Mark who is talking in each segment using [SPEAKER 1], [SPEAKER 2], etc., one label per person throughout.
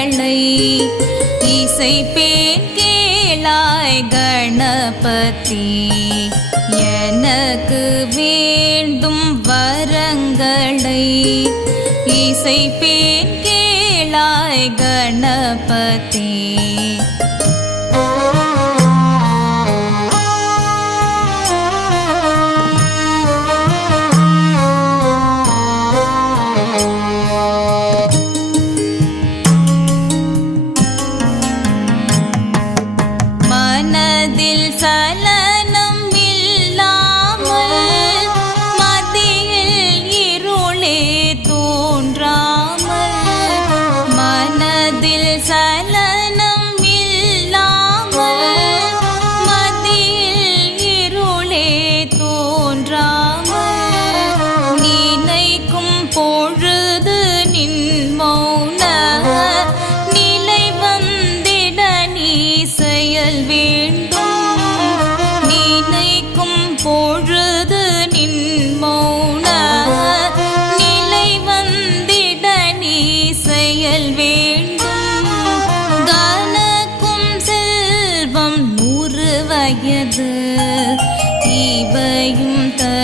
[SPEAKER 1] கருணைகளை இசைப்பேன் கேளாய் கணபதி. எனக்கு வேண்டும் வரங்களை. இசைப்பேன் கேளாய் கணபதி. अपना दिल सला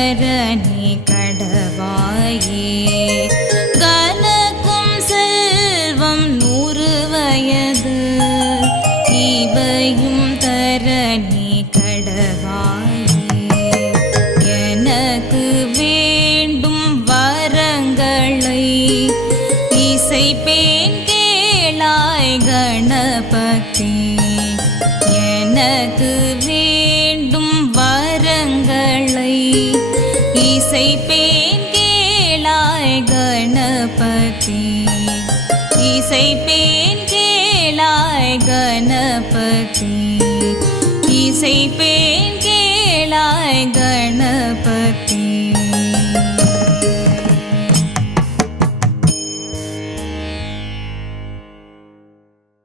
[SPEAKER 1] கரணி கடவாயே. கனக்கும் செல்வம் நூறு வயது. இவையும் தரணி கடவாயே. எனக்கு வேண்டும் வரங்களை. இசைப்பேன் கேளாய் கணபதி. எனக்கு வே இசைப்பேன் கேளாய் கணபதி. இசைப்பேன் கேளாய் கணபதி. இசைப்பேன் கேளாய் கணபதி.